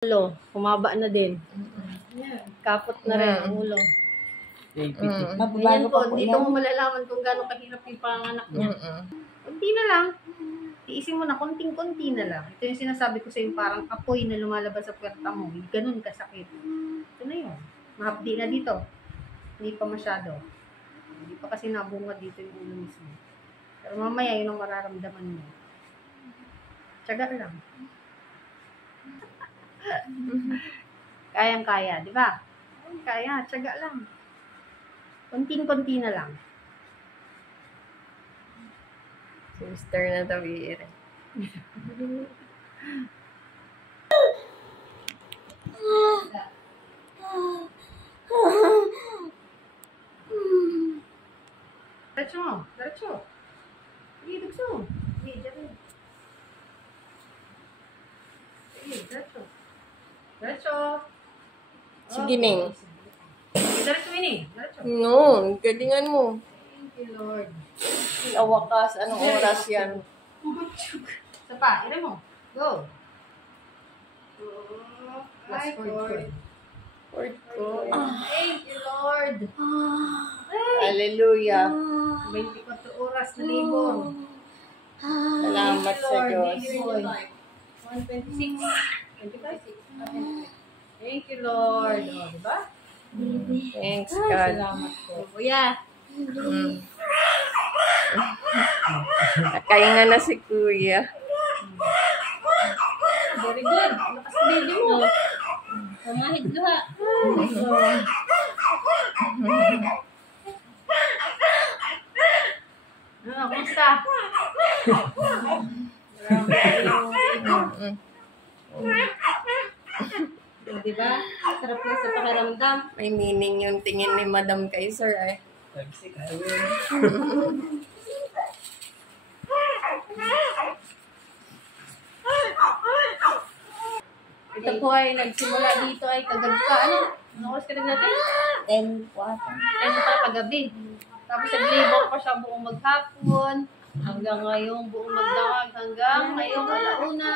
Ulo, humaba na din. Kapot na rin ang ulo. Ganyan po, dito mo malalaman kung gano'ng kahirap yung panganak niya. Kunti na lang. Tiisin mo na, konting-konti na lang. Ito yung sinasabi ko sa yung parang apoy na lumalabas sa puwerta mo. Ganun kasakit. Ito na yun. Mahapdi na dito. Hindi pa masyado. Hindi pa kasi nabunga dito yung ulo mismo. Pero mamaya yun ang mararamdaman mo. Tiyaga lang. Kayang-kaya, di ba? Kaya, tiyaga lang. Konting-konti na lang. Sister na tawir. Diretso mo. Diretso. Sige, diretso. Sige, diretso. Sige, diretso. Diretso. Sige, Ning. Diretso, Winnie. Diretso. No, galingan mo. Thank you, Lord. Awakas, anong oras yan? Isa pa, ire mo. Go. Last chord. Lord ko. Thank you, Lord. Hallelujah. 24 oras na labor. Salamat sa Diyos. 126. 25. Thank you, Lord. O, diba? Thanks, God. Salamat po. Kuya. Nakahinga na si Kuya. Very good. Lakas na baby mo. Pamahid luha. Ano, kumusta? Diba? Sarap na sa pakiramdam. May meaning yung tingin ni Madam kay Sir eh. Ito po ay nagsimula dito ay kagagka. Ano? Ano oras ka rin natin? 10 pa kagabi. Tapos naglibok pa siya buong maghapon. Hanggang ngayong buong magdamag. Hanggang ngayong alauna.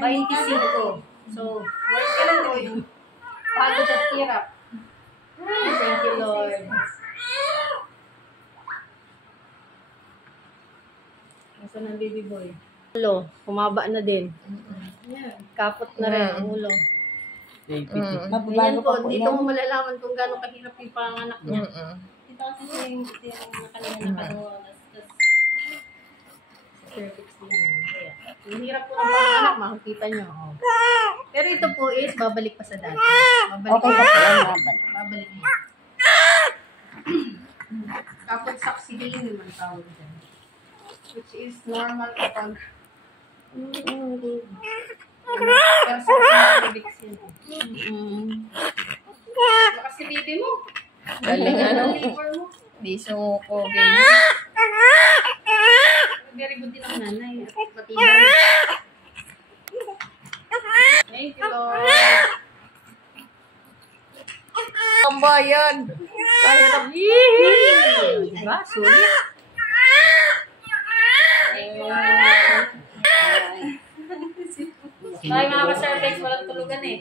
25. So, work ka lang ko yung pagod at hirap. Thank you, Lord. Nasaan ang baby boy? Ulo, humaba na din. Kapot na rin ang ulo. Ganyan po, dito mo malalaman kung gano'ng kahirap yung panganak niya. Ito kasi yung nakalina na kanuwa. Cervix din yan. Yung hirap po ng panganak, makikita nyo. Oh. Pero ito po is babalik pa sa dati. Babalik mo. Kapag saksihin naman tawag dyan. Which is normal kapag pero sa cervix yun. Lakas si baby mo. Galing ano? Labor mo. Di sumuko, baby. Very good din ang nanay. Matibay. Thank you, Lord. Ang bayan. Kahirap. Diba? Sulit. Ay, mga ka-cervix, walang tulugan eh.